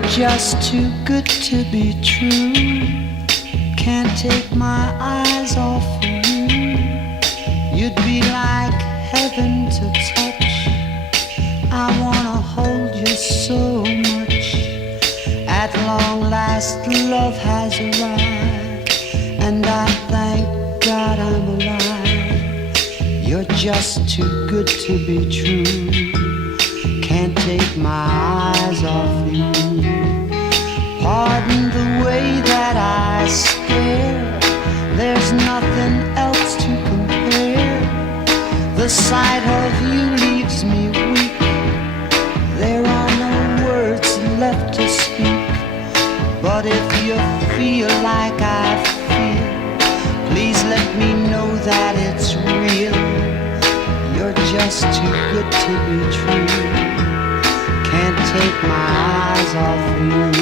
You're just too good to be true. Can't take my eyes off of you. You'd be like heaven to touch. I wanna hold you so much. At long last love has arrived, and I thank God I'm alive. You're just too good to be true. Can't take my eyes off you. Pardon the way that I stare. There's nothing else to compare. The sight of you leaves me weak. There are no words left to speak. But if you feel like I feel, please let me know that it's real. You're just too good to be true. Can't take my eyes off you.